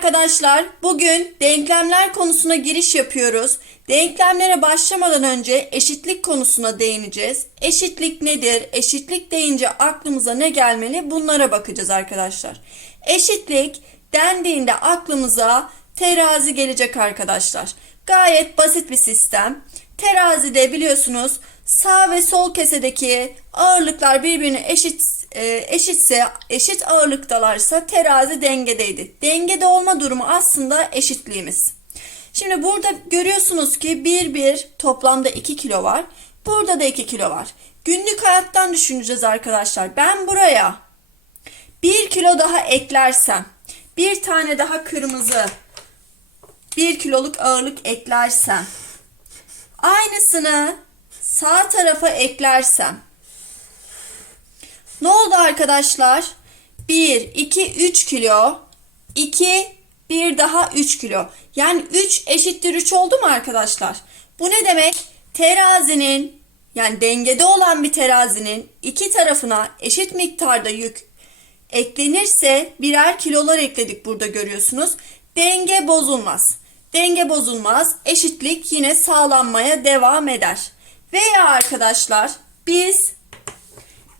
arkadaşlar, bugün denklemler konusuna giriş yapıyoruz. Denklemlere başlamadan önce eşitlik konusuna değineceğiz. Eşitlik nedir? Eşitlik deyince aklımıza ne gelmeli? Bunlara bakacağız arkadaşlar. Eşitlik dendiğinde aklımıza terazi gelecek arkadaşlar. Gayet basit bir sistem. Terazide biliyorsunuz sağ ve sol kesedeki ağırlıklar birbirine eşit e, eşitse eşit ağırlıktalarsa terazi dengedeydi. Dengede olma durumu aslında eşitliğimiz. Şimdi burada görüyorsunuz ki 1 1 toplamda 2 kilo var. Burada da 2 kilo var. Günlük hayattan düşüneceğiz arkadaşlar. Ben buraya 1 kilo daha eklersem, bir tane daha kırmızı 1 kiloluk ağırlık eklersem, aynısını sağ tarafa eklersem, ne oldu arkadaşlar? 1, 2, 3 kilo. 2, bir daha 3 kilo. Yani 3 eşittir 3 oldu mu arkadaşlar? Bu ne demek? Terazinin yani dengede olan bir terazinin iki tarafına eşit miktarda yük eklenirse birer kilolar ekledik burada görüyorsunuz. Denge bozulmaz. Denge bozulmaz. Eşitlik yine sağlanmaya devam eder. Veya arkadaşlar biz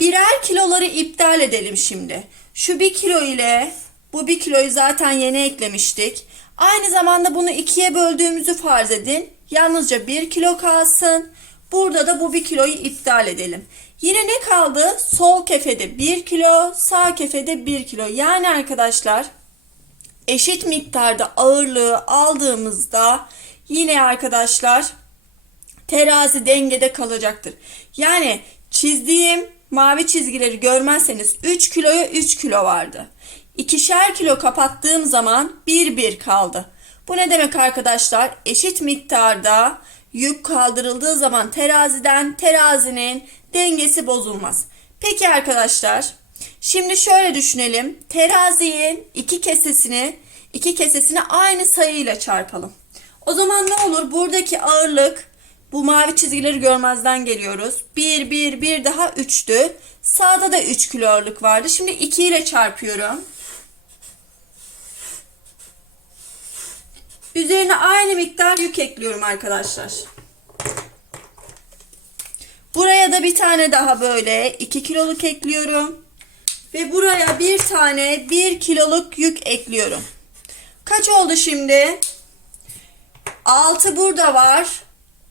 Birer kiloları iptal edelim şimdi. Şu bir kilo ile bu bir kiloyu zaten yeni eklemiştik. Aynı zamanda bunu ikiye böldüğümüzü farz edin. Yalnızca bir kilo kalsın. Burada da bu bir kiloyu iptal edelim. Yine ne kaldı? Sol kefede bir kilo, sağ kefede bir kilo. Yani arkadaşlar eşit miktarda ağırlığı aldığımızda yine arkadaşlar terazi dengede kalacaktır. Yani çizdiğim mavi çizgileri görmezseniz 3 kiloya 3 kilo vardı. İkişer kilo kapattığım zaman 1 1 kaldı. Bu ne demek arkadaşlar? Eşit miktarda yük kaldırıldığı zaman teraziden terazinin dengesi bozulmaz. Peki arkadaşlar, şimdi şöyle düşünelim. Terazinin iki kesesini iki kesesini aynı sayıyla çarpalım. O zaman ne olur? Buradaki ağırlık bu mavi çizgileri görmezden geliyoruz. 1, 1, 1 daha 3'tü. Sağda da 3 kilo ağırlık vardı. Şimdi 2 ile çarpıyorum. Üzerine aynı miktar yük ekliyorum arkadaşlar. Buraya da bir tane daha böyle 2 kiloluk ekliyorum. Ve buraya bir tane 1 kiloluk yük ekliyorum. Kaç oldu şimdi? 6 burada var.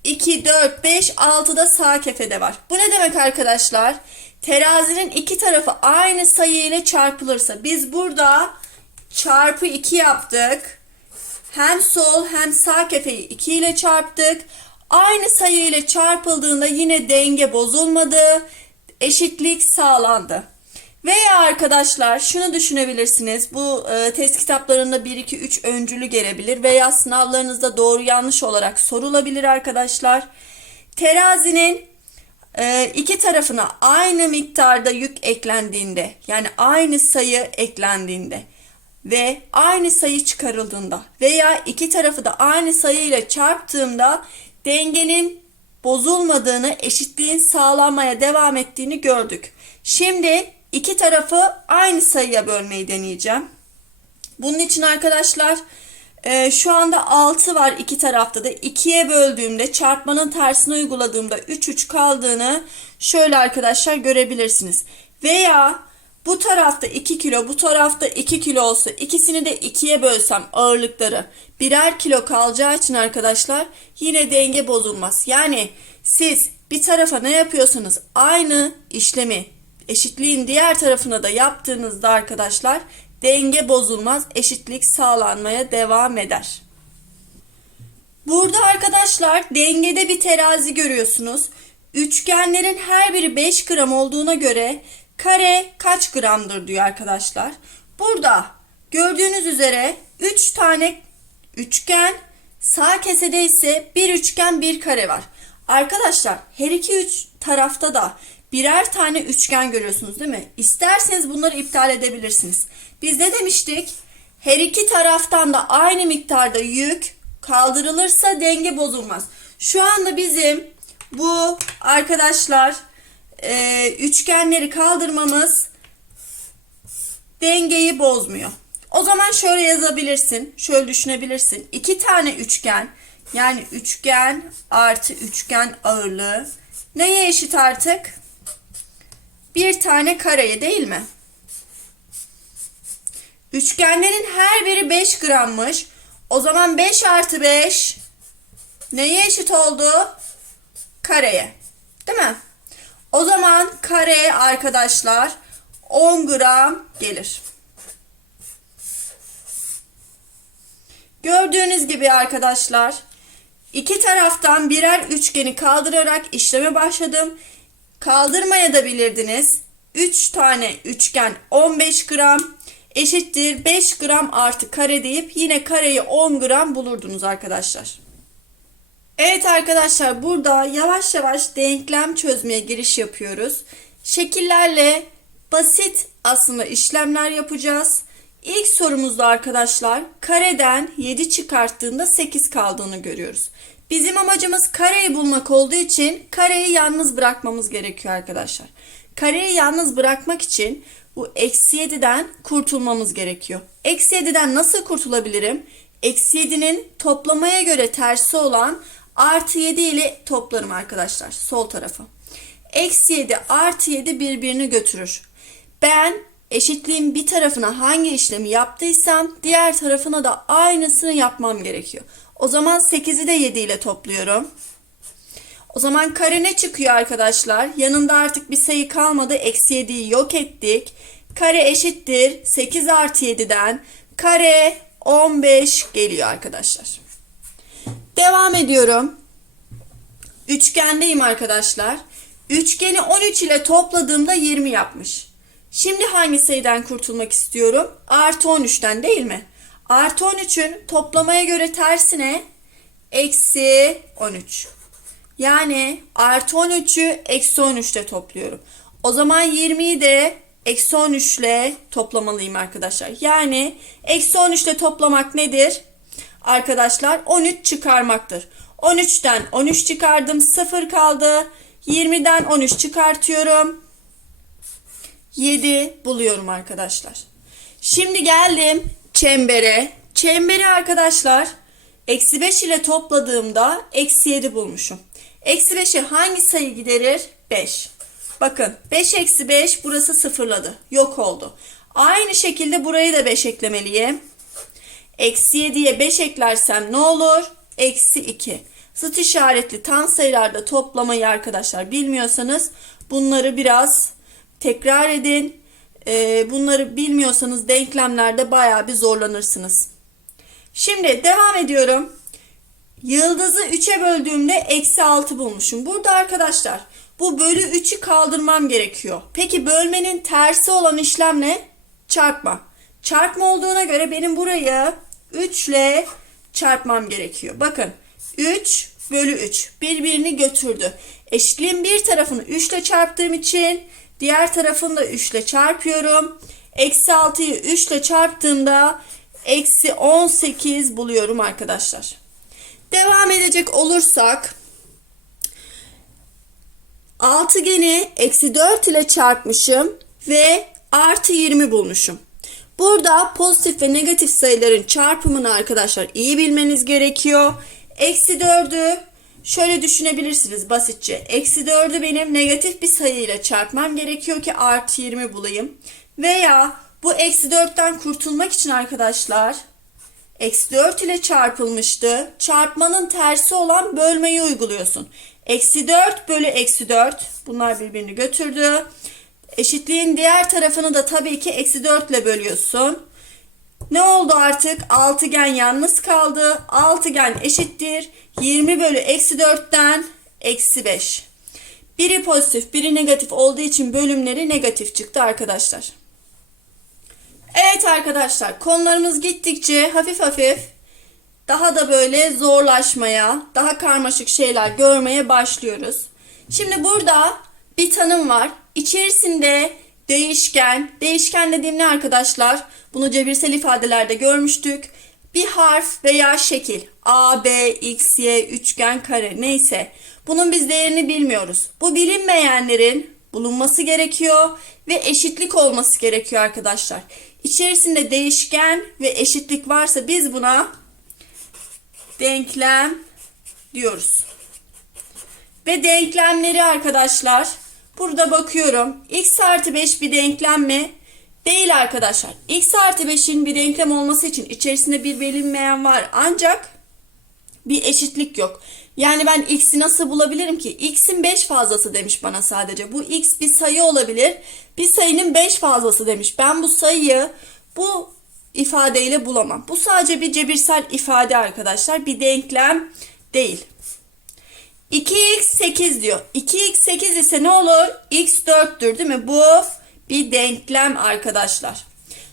2, 4, 5, 6 da sağ kefede var. Bu ne demek arkadaşlar? Terazinin iki tarafı aynı sayı ile çarpılırsa biz burada çarpı 2 yaptık. Hem sol hem sağ kefeyi 2 ile çarptık. Aynı sayı ile çarpıldığında yine denge bozulmadı. Eşitlik sağlandı. Veya arkadaşlar şunu düşünebilirsiniz. Bu e, test kitaplarında 1 2 3 öncülü gelebilir veya sınavlarınızda doğru yanlış olarak sorulabilir arkadaşlar. Terazinin e, iki tarafına aynı miktarda yük eklendiğinde yani aynı sayı eklendiğinde ve aynı sayı çıkarıldığında veya iki tarafı da aynı sayı ile çarptığımda dengenin bozulmadığını, eşitliğin sağlanmaya devam ettiğini gördük. Şimdi iki tarafı aynı sayıya bölmeyi deneyeceğim. Bunun için arkadaşlar e, şu anda 6 var iki tarafta da 2'ye böldüğümde çarpmanın tersine uyguladığımda 3 3 kaldığını şöyle arkadaşlar görebilirsiniz. Veya bu tarafta 2 kilo bu tarafta 2 kilo olsa ikisini de 2'ye bölsem ağırlıkları birer kilo kalacağı için arkadaşlar yine denge bozulmaz. Yani siz bir tarafa ne yapıyorsanız aynı işlemi eşitliğin diğer tarafına da yaptığınızda arkadaşlar denge bozulmaz, eşitlik sağlanmaya devam eder. Burada arkadaşlar dengede bir terazi görüyorsunuz. Üçgenlerin her biri 5 gram olduğuna göre kare kaç gramdır diyor arkadaşlar. Burada gördüğünüz üzere 3 tane üçgen sağ kesede ise bir üçgen bir kare var. Arkadaşlar her iki üç tarafta da birer tane üçgen görüyorsunuz değil mi? İsterseniz bunları iptal edebilirsiniz. Biz ne demiştik? Her iki taraftan da aynı miktarda yük kaldırılırsa denge bozulmaz. Şu anda bizim bu arkadaşlar e, üçgenleri kaldırmamız dengeyi bozmuyor. O zaman şöyle yazabilirsin. Şöyle düşünebilirsin. İki tane üçgen yani üçgen artı üçgen ağırlığı neye eşit artık? Bir tane kareye değil mi? Üçgenlerin her biri 5 grammış. O zaman 5 artı 5 neye eşit oldu? Kareye. Değil mi? O zaman kare arkadaşlar 10 gram gelir. Gördüğünüz gibi arkadaşlar iki taraftan birer üçgeni kaldırarak işleme başladım. Kaldırmaya da bilirdiniz. 3 tane üçgen 15 gram eşittir 5 gram artı kare deyip yine kareyi 10 gram bulurdunuz arkadaşlar. Evet arkadaşlar burada yavaş yavaş denklem çözmeye giriş yapıyoruz. Şekillerle basit aslında işlemler yapacağız. İlk sorumuzda arkadaşlar kareden 7 çıkarttığında 8 kaldığını görüyoruz. Bizim amacımız kareyi bulmak olduğu için kareyi yalnız bırakmamız gerekiyor arkadaşlar. Kareyi yalnız bırakmak için bu eksi 7'den kurtulmamız gerekiyor. Eksi 7'den nasıl kurtulabilirim? Eksi 7'nin toplamaya göre tersi olan artı 7 ile toplarım arkadaşlar sol tarafı. Eksi 7 artı 7 birbirini götürür. Ben eşitliğin bir tarafına hangi işlemi yaptıysam diğer tarafına da aynısını yapmam gerekiyor. O zaman 8'i de 7 ile topluyorum. O zaman kare ne çıkıyor arkadaşlar? Yanında artık bir sayı kalmadı. Eksi 7'yi yok ettik. Kare eşittir. 8 artı 7'den kare 15 geliyor arkadaşlar. Devam ediyorum. Üçgendeyim arkadaşlar. Üçgeni 13 ile topladığımda 20 yapmış. Şimdi hangi sayıdan kurtulmak istiyorum? Artı 13'ten değil mi? Artı 13'ün toplamaya göre tersine eksi 13. Yani artı 13'ü eksi 13 ile topluyorum. O zaman 20'yi de eksi 13 ile toplamalıyım arkadaşlar. Yani eksi 13 ile toplamak nedir? Arkadaşlar 13 çıkarmaktır. 13'ten 13 çıkardım 0 kaldı. 20'den 13 çıkartıyorum. 7 buluyorum arkadaşlar. Şimdi geldim çembere. Çemberi arkadaşlar eksi 5 ile topladığımda eksi 7 bulmuşum. Eksi 5'i hangi sayı giderir? 5. Bakın 5 eksi 5 burası sıfırladı. Yok oldu. Aynı şekilde burayı da 5 eklemeliyim. Eksi 7'ye 5 eklersem ne olur? Eksi 2. Zıt işaretli tam sayılarda toplamayı arkadaşlar bilmiyorsanız bunları biraz tekrar edin. Ee, bunları bilmiyorsanız denklemlerde baya bir zorlanırsınız. Şimdi devam ediyorum. Yıldızı 3'e böldüğümde eksi 6 bulmuşum. Burada arkadaşlar bu bölü 3'ü kaldırmam gerekiyor. Peki bölmenin tersi olan işlem ne? Çarpma. Çarpma olduğuna göre benim burayı 3 ile çarpmam gerekiyor. Bakın 3 bölü 3 birbirini götürdü. Eşitliğin bir tarafını 3 ile çarptığım için diğer tarafını da 3 ile çarpıyorum. Eksi 6'yı 3 ile çarptığımda eksi 18 buluyorum arkadaşlar. Devam edecek olursak altıgeni eksi 4 ile çarpmışım ve artı 20 bulmuşum. Burada pozitif ve negatif sayıların çarpımını arkadaşlar iyi bilmeniz gerekiyor. Eksi 4'ü şöyle düşünebilirsiniz basitçe. Eksi 4'ü benim negatif bir sayıyla çarpmam gerekiyor ki artı 20 bulayım. Veya bu eksi 4'ten kurtulmak için arkadaşlar eksi 4 ile çarpılmıştı. Çarpmanın tersi olan bölmeyi uyguluyorsun. Eksi 4 bölü eksi 4 bunlar birbirini götürdü. Eşitliğin diğer tarafını da tabii ki eksi 4 ile bölüyorsun. Ne oldu artık? Altıgen yalnız kaldı. Altıgen eşittir. 20 bölü eksi 4'ten eksi 5. Biri pozitif biri negatif olduğu için bölümleri negatif çıktı arkadaşlar. Evet arkadaşlar konularımız gittikçe hafif hafif daha da böyle zorlaşmaya, daha karmaşık şeyler görmeye başlıyoruz. Şimdi burada bir tanım var. İçerisinde değişken, değişken dediğim ne arkadaşlar? Bunu cebirsel ifadelerde görmüştük. Bir harf veya şekil A, B, X, Y, üçgen, kare neyse. Bunun biz değerini bilmiyoruz. Bu bilinmeyenlerin bulunması gerekiyor ve eşitlik olması gerekiyor arkadaşlar. içerisinde değişken ve eşitlik varsa biz buna denklem diyoruz. Ve denklemleri arkadaşlar burada bakıyorum. x artı 5 bir denklem mi? Değil arkadaşlar. x artı 5'in bir denklem olması için içerisinde bir bilinmeyen var. Ancak bir eşitlik yok. Yani ben x'i nasıl bulabilirim ki? x'in 5 fazlası demiş bana sadece. Bu x bir sayı olabilir. Bir sayının 5 fazlası demiş. Ben bu sayıyı bu ifadeyle bulamam. Bu sadece bir cebirsel ifade arkadaşlar. Bir denklem değil. 2x 8 diyor. 2x 8 ise ne olur? x 4'tür değil mi? Bu bir denklem arkadaşlar.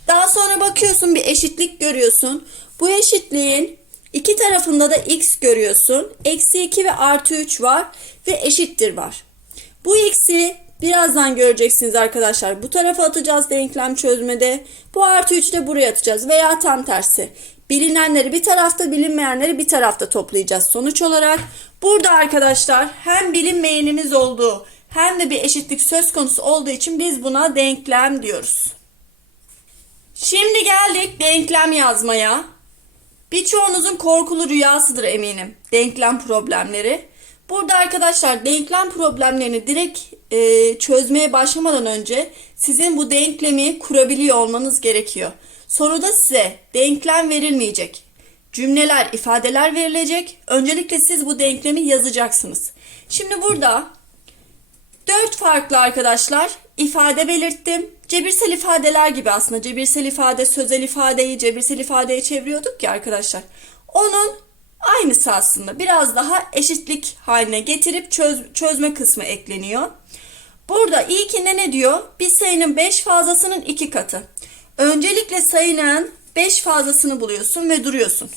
Daha sonra bakıyorsun bir eşitlik görüyorsun. Bu eşitliğin iki tarafında da x görüyorsun. Eksi 2 ve artı 3 var ve eşittir var. Bu x'i birazdan göreceksiniz arkadaşlar. Bu tarafa atacağız denklem çözmede. Bu artı 3 de buraya atacağız veya tam tersi. Bilinenleri bir tarafta bilinmeyenleri bir tarafta toplayacağız sonuç olarak. Burada arkadaşlar hem bilinmeyenimiz olduğu hem de bir eşitlik söz konusu olduğu için biz buna denklem diyoruz. Şimdi geldik denklem yazmaya. Birçoğunuzun korkulu rüyasıdır eminim denklem problemleri. Burada arkadaşlar denklem problemlerini direkt e, çözmeye başlamadan önce sizin bu denklemi kurabiliyor olmanız gerekiyor. Soruda size denklem verilmeyecek. Cümleler, ifadeler verilecek. Öncelikle siz bu denklemi yazacaksınız. Şimdi burada dört farklı arkadaşlar ifade belirttim. Cebirsel ifadeler gibi aslında. Cebirsel ifade, sözel ifadeyi cebirsel ifadeye çeviriyorduk ya arkadaşlar. Onun aynısı aslında. Biraz daha eşitlik haline getirip çöz, çözme kısmı ekleniyor. Burada ilkinde ne diyor? Bir sayının 5 fazlasının 2 katı. Öncelikle sayının 5 fazlasını buluyorsun ve duruyorsun.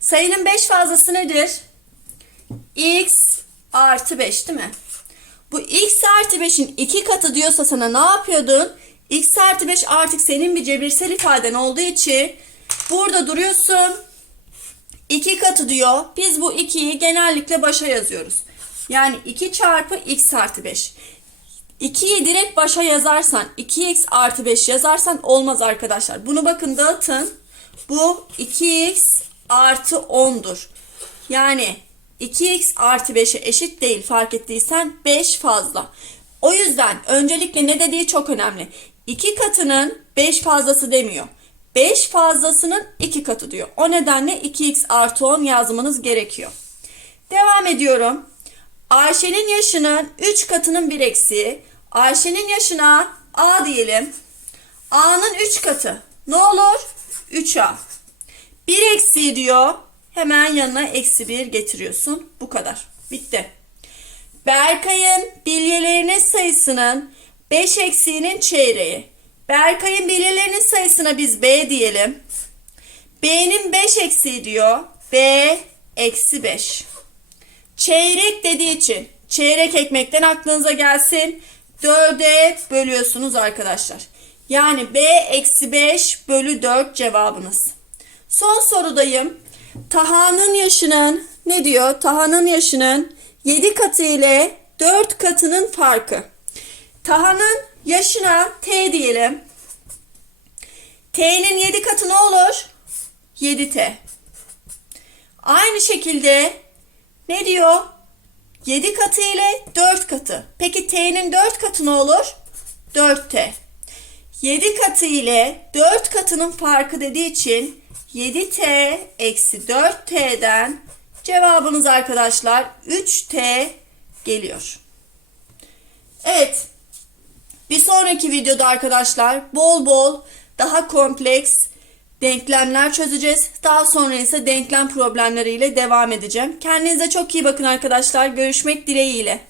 Sayının 5 fazlası nedir? x artı 5 değil mi? Bu x artı 5'in 2 katı diyorsa sana ne yapıyordun? x artı 5 artık senin bir cebirsel ifaden olduğu için burada duruyorsun. 2 katı diyor. Biz bu 2'yi genellikle başa yazıyoruz. Yani 2 çarpı x artı 5. 2'yi direkt başa yazarsan 2x artı 5 yazarsan olmaz arkadaşlar. Bunu bakın dağıtın. Bu 2x artı 10'dur. Yani 2x artı 5'e eşit değil fark ettiysen 5 fazla. O yüzden öncelikle ne dediği çok önemli. 2 katının 5 fazlası demiyor. 5 fazlasının 2 katı diyor. O nedenle 2x artı 10 yazmanız gerekiyor. Devam ediyorum. Ayşe'nin yaşının 3 katının 1 eksiği. Ayşe'nin yaşına A diyelim. A'nın 3 katı. Ne olur? 3A. 1 eksiği diyor. Hemen yanına eksi 1 getiriyorsun. Bu kadar. Bitti. Berkay'ın bilyelerinin sayısının 5 eksiğinin çeyreği. Berkay'ın bilyelerinin sayısına biz B diyelim. B'nin 5 eksiği diyor. B eksi 5. Çeyrek dediği için çeyrek ekmekten aklınıza gelsin. 4'e bölüyorsunuz arkadaşlar. Yani B eksi 5 bölü 4 cevabınız. Son sorudayım. Taha'nın yaşının ne diyor? Taha'nın yaşının 7 katı ile 4 katının farkı. Taha'nın yaşına T diyelim. T'nin 7 katı ne olur? 7T. Aynı şekilde ne diyor? 7 katı ile 4 katı. Peki T'nin 4 katı ne olur? 4T. 7 katı ile 4 katının farkı dediği için 7T eksi 4T'den cevabınız arkadaşlar 3T geliyor. Evet. Bir sonraki videoda arkadaşlar bol bol daha kompleks denklemler çözeceğiz. Daha sonra ise denklem problemleriyle devam edeceğim. Kendinize çok iyi bakın arkadaşlar. Görüşmek dileğiyle.